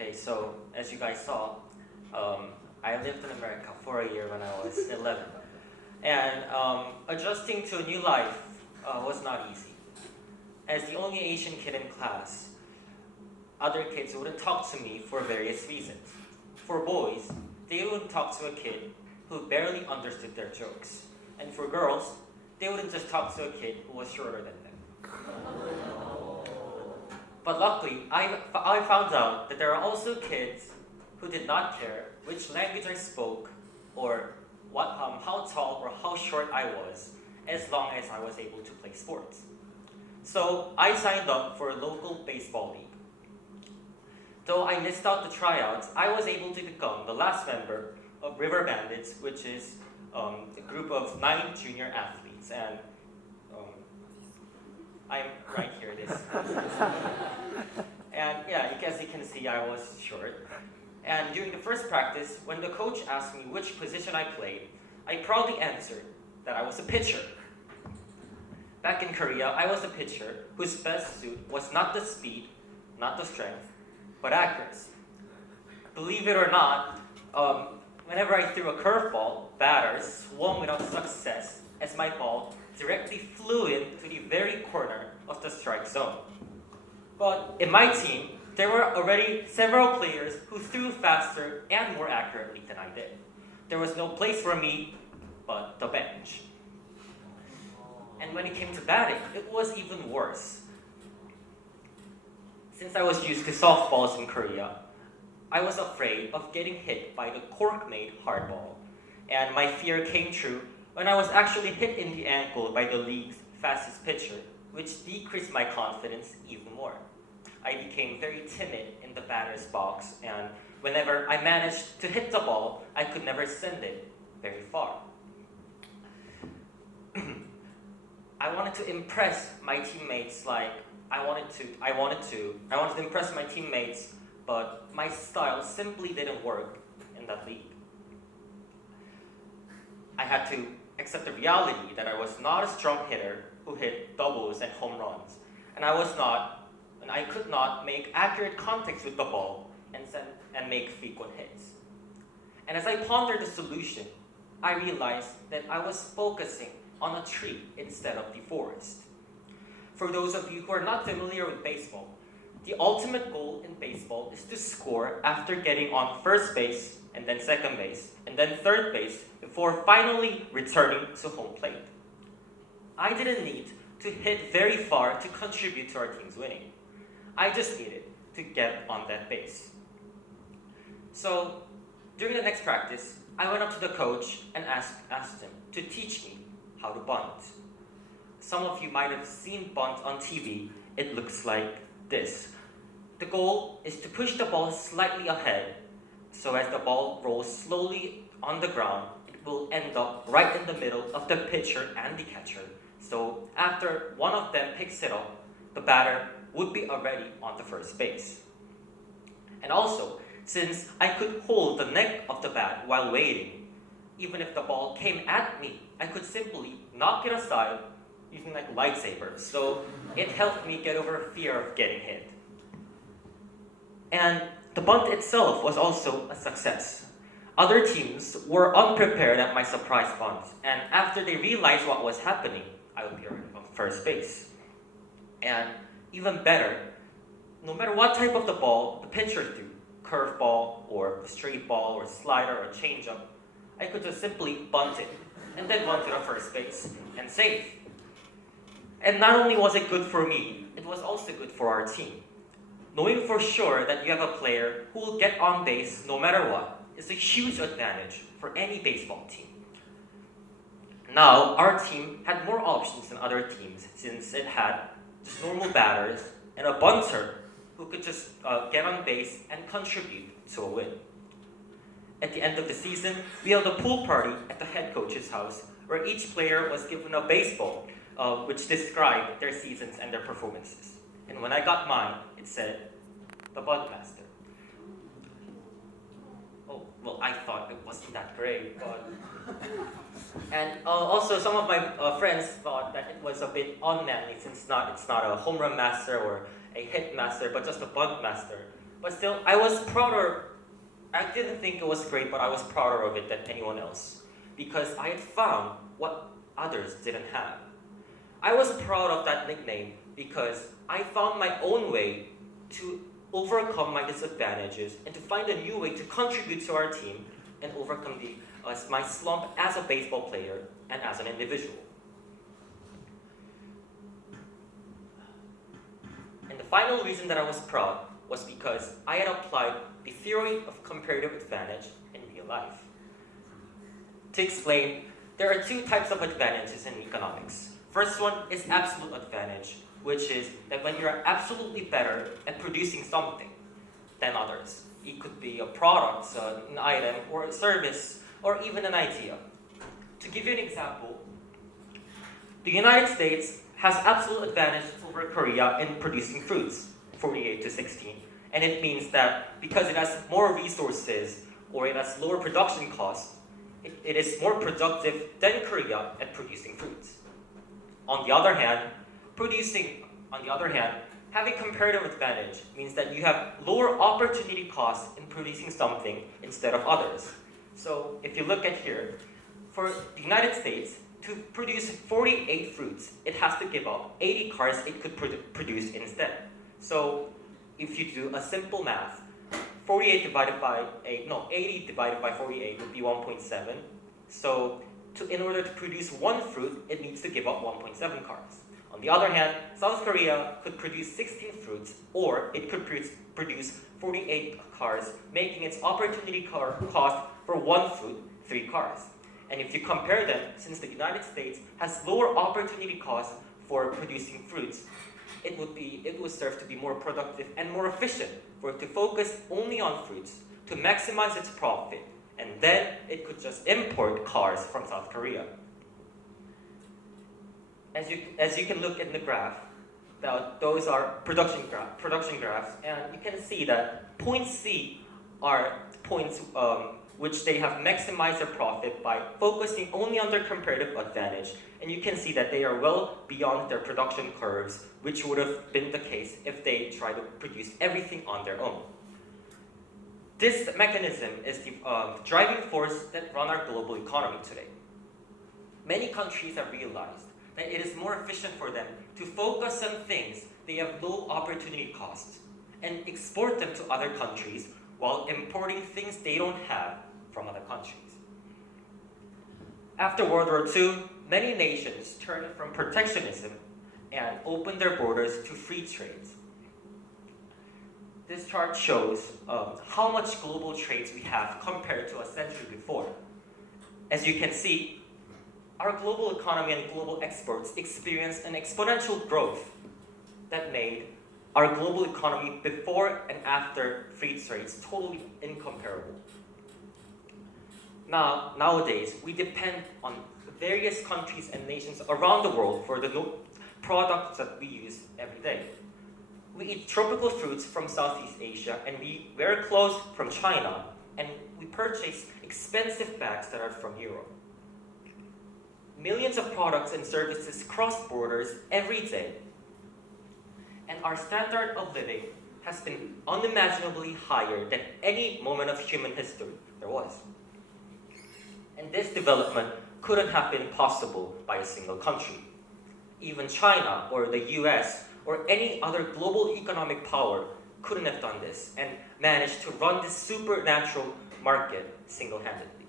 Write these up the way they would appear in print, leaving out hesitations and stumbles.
Okay, so as you guys saw, I lived in America for a year when I was 11. And adjusting to a new life was not easy. As the only Asian kid in class, other kids wouldn't talk to me for various reasons. For boys, they wouldn't talk to a kid who barely understood their jokes. And for girls, they wouldn't just talk to a kid who was shorter than them. But luckily, I found out that there are also kids who did not care which language I spoke or how tall or how short I was, as long as I was able to play sports. So I signed up for a local baseball league. Though I missed out the tryouts, I was able to become the last member of River Bandits, which is a group of 9 junior athletes. And I'm right here, this. And yeah, as you can see, I was short. And during the first practice, when the coach asked me which position I played, I proudly answered that I was a pitcher. Back in Korea, I was a pitcher whose best suit was not the speed, not the strength, but accuracy. Believe it or not, whenever I threw a curveball, batters swung without success as my ball directly flew into the very corner of the strike zone. But in my team, there were already several players who threw faster and more accurately than I did. There was no place for me but the bench. And when it came to batting, it was even worse. Since I was used to softballs in Korea, I was afraid of getting hit by the cork-made hardball. And my fear came true when I was actually hit in the ankle by the league's fastest pitcher, which decreased my confidence even more. I became very timid in the batter's box, and whenever I managed to hit the ball, I could never send it very far. I wanted to impress my teammates I wanted to impress my teammates, but my style simply didn't work in that league. I had to accept the reality that I was not a strong hitter who hit doubles and home runs, and I could not make accurate contacts with the ball and make frequent hits. And as I pondered the solution, I realized that I was focusing on a tree instead of the forest. For those of you who are not familiar with baseball, the ultimate goal in baseball is to score after getting on first base, and then second base, and then third base, before finally returning to home plate. I didn't need to hit very far to contribute to our team's winning. I just needed to get on that base. So, during the next practice, I went up to the coach and asked him to teach me how to bunt. Some of you might have seen bunt on TV. It looks like this. The goal is to push the ball slightly ahead, so as the ball rolls slowly on the ground, it will end up right in the middle of the pitcher and the catcher. So after one of them picks it up, the batter would be already on the first base. And also, since I could hold the neck of the bat while waiting, even if the ball came at me, I could simply knock it aside using like lightsabers. So it helped me get over fear of getting hit. And the bunt itself was also a success. Other teams were unprepared at my surprise bunt, and after they realized what was happening, I would be on first base. And even better, no matter what type of the ball the pitcher threw, curveball or a straight ball or slider or changeup, I could just simply bunt it and then run to the first base and save. And not only was it good for me, it was also good for our team. Knowing for sure that you have a player who will get on base no matter what is a huge advantage for any baseball team. Now, our team had more options than other teams since it had just normal batters and a bunter who could just get on base and contribute to a win. At the end of the season, we held a pool party at the head coach's house where each player was given a baseball which described their seasons and their performances. And when I got mine, it said, the bunt master. Oh, well, I thought it wasn't that great, but... And also, some of my friends thought that it was a bit unmanly since it's not a home run master or a hit master, but just a bunt master. But still, I was prouder. I didn't think it was great, but I was prouder of it than anyone else because I had found what others didn't have. I was proud of that nickname because I found my own way to overcome my disadvantages and to find a new way to contribute to our team and overcome my slump as a baseball player and as an individual. And the final reason that I was proud was because I had applied the theory of comparative advantage in real life. To explain, there are two types of advantages in economics. First one is absolute advantage, which is that when you're absolutely better at producing something than others. It could be a product, an item, or a service, or even an idea. To give you an example, the United States has absolute advantage over Korea in producing fruits, 48 to 16. And it means that because it has more resources or it has lower production costs, it is more productive than Korea at producing fruits. On the other hand, having comparative advantage means that you have lower opportunity costs in producing something instead of others. So if you look at here, for the United States, to produce 48 fruits, it has to give up 80 cars it could produce instead. So if you do a simple math, 80 divided by 48 would be 1.7. So in order to produce one fruit, it needs to give up 1.7 cars. On the other hand, South Korea could produce 16 fruits, or it could produce 48 cars, making its opportunity cost for one fruit 3 cars. And if you compare them, since the United States has lower opportunity costs for producing fruits, it would serve to be more productive and more efficient for it to focus only on fruits to maximize its profit, and then it could just import cars from South Korea. As you can look in the graph, those are production graphs, and you can see that points C are points which they have maximized their profit by focusing only on their comparative advantage, and you can see that they are well beyond their production curves, which would have been the case if they tried to produce everything on their own. This mechanism is the driving force that run our global economy today. Many countries have realized that it is more efficient for them to focus on things they have low opportunity costs and export them to other countries while importing things they don't have from other countries. After World War II, many nations turned from protectionism and opened their borders to free trades. This chart shows how much global trades we have compared to a century before. As you can see, our global economy and global exports experienced an exponential growth that made our global economy before and after free trades totally incomparable. Nowadays, we depend on various countries and nations around the world for the products that we use every day. We eat tropical fruits from Southeast Asia, and we wear clothes from China, and we purchase expensive bags that are from Europe. Millions of products and services cross borders every day, and our standard of living has been unimaginably higher than any moment of human history there was. And this development couldn't have been possible by a single country. Even China or the US or any other global economic power couldn't have done this and managed to run this supernatural market single-handedly.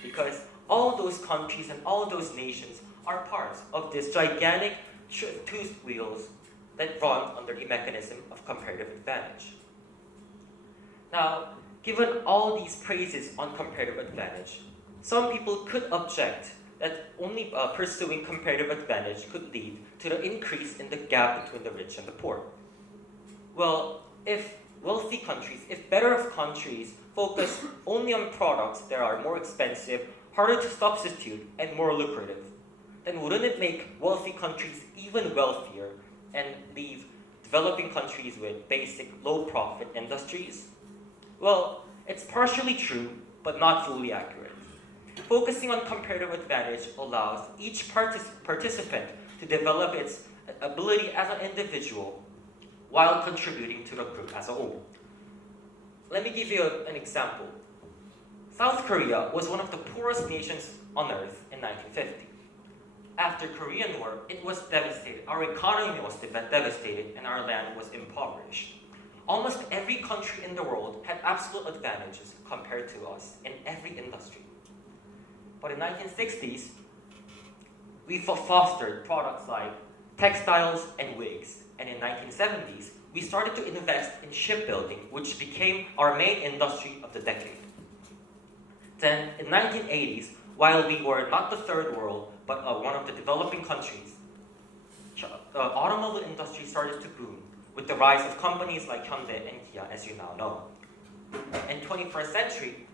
Because all those countries and all those nations are parts of this gigantic tooth wheels that run under the mechanism of comparative advantage. Now, given all these praises on comparative advantage, some people could object that only pursuing comparative advantage could lead to the increase in the gap between the rich and the poor. Well, if wealthy countries, if better off countries focus only on products that are more expensive, harder to substitute, and more lucrative, then wouldn't it make wealthy countries even wealthier and leave developing countries with basic low-profit industries? Well, it's partially true, but not fully accurate. Focusing on comparative advantage allows each participant to develop its ability as an individual while contributing to the group as a whole. Let me give you an example. South Korea was one of the poorest nations on earth in 1950. After Korean War, it was devastated. Our economy was devastated and our land was impoverished. Almost every country in the world had absolute advantages compared to us in every industry. But in the 1960s, we fostered products like textiles and wigs. And in the 1970s, we started to invest in shipbuilding, which became our main industry of the decade. Then, in the 1980s, while we were not the third world, but one of the developing countries, the automobile industry started to boom with the rise of companies like Hyundai and Kia, as you now know. In the 21st century,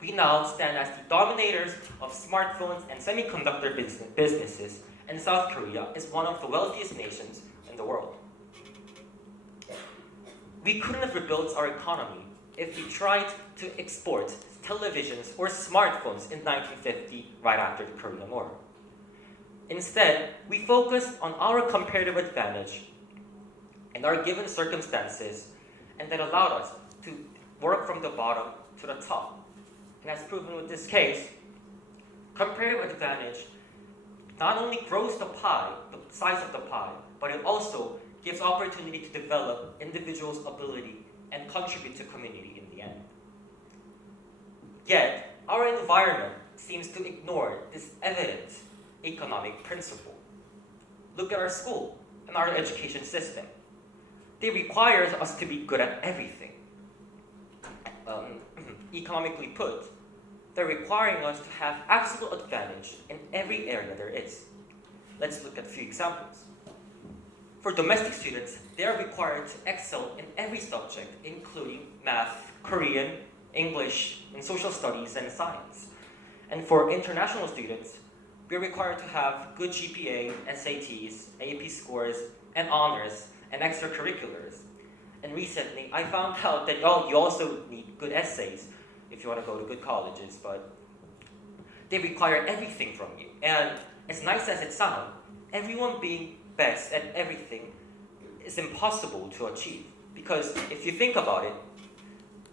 we now stand as the dominators of smartphones and semiconductor businesses, and South Korea is one of the wealthiest nations in the world. We couldn't have rebuilt our economy if we tried to export televisions or smartphones in 1950 right after the Korean War. Instead, we focused on our comparative advantage and our given circumstances, and that allowed us to work from the bottom to the top. And as proven with this case, comparative advantage not only grows the pie, the size of the pie, but it also gives opportunity to develop individuals' ability and contribute to community in the end. Yet, our environment seems to ignore this evident economic principle. Look at our school and our education system. They require us to be good at everything. Economically put, they're requiring us to have absolute advantage in every area there is. Let's look at a few examples. For domestic students, they are required to excel in every subject, including math, Korean, English, and social studies and science. And for international students, we're required to have good GPA, SATs, AP scores, and honors, and extracurriculars. And recently, I found out that you also need good essays if you want to go to good colleges, but they require everything from you. And as nice as it sounds, everyone being best at everything is impossible to achieve. Because if you think about it,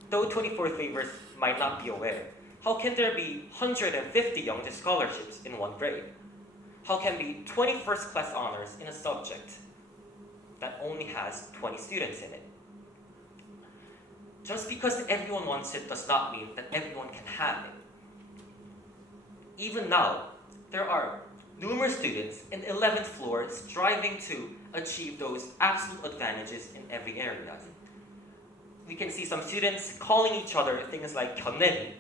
though 24 favors might not be aware, how can there be 150 Youngja scholarships in one grade? How can be 20 first-class honors in a subject that only has 20 students in it? Just because everyone wants it does not mean that everyone can have it. Even now, there are numerous students in the 11th floor striving to achieve those absolute advantages in every area. We can see some students calling each other things like "견내니,"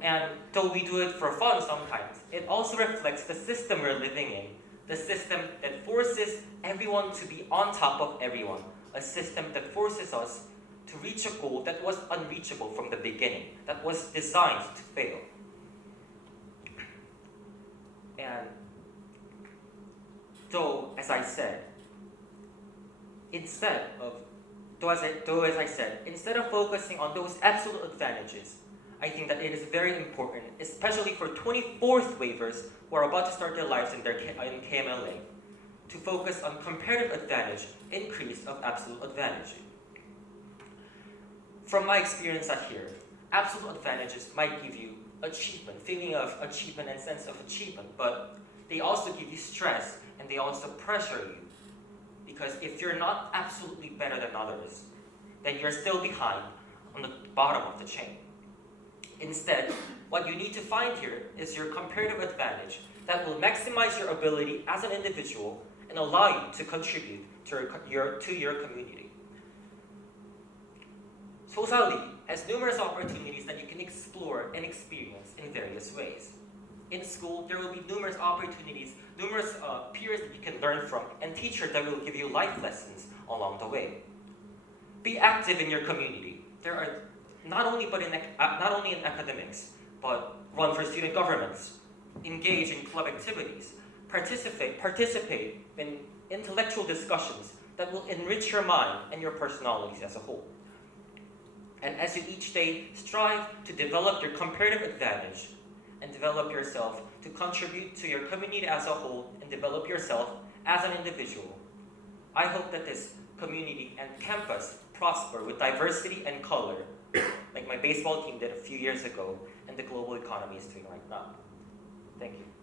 and though we do it for fun sometimes, it also reflects the system we're living in, the system that forces everyone to be on top of everyone, a system that forces us to reach a goal that was unreachable from the beginning, that was designed to fail. And as I said, instead of focusing on those absolute advantages, I think that it is very important, especially for 24th waivers who are about to start their lives in KMLA, to focus on comparative advantage, increase of absolute advantage. From my experience at here, absolute advantages might give you achievement, feeling of achievement and sense of achievement, but they also give you stress and they also pressure you. Because if you're not absolutely better than others, then you're still behind on the bottom of the chain. Instead, what you need to find here is your comparative advantage that will maximize your ability as an individual and allow you to contribute to your community. Society has numerous opportunities that you can explore and experience in various ways. In school, there will be numerous opportunities, numerous peers that you can learn from, and teachers that will give you life lessons along the way. Be active in your community. There are not only in academics, but run for student governments, engage in club activities, participate in intellectual discussions that will enrich your mind and your personalities as a whole. And as you each day strive to develop your comparative advantage and develop yourself to contribute to your community as a whole and develop yourself as an individual, I hope that this community and campus prosper with diversity and color, like my baseball team did a few years ago, and the global economy is doing right now. Thank you.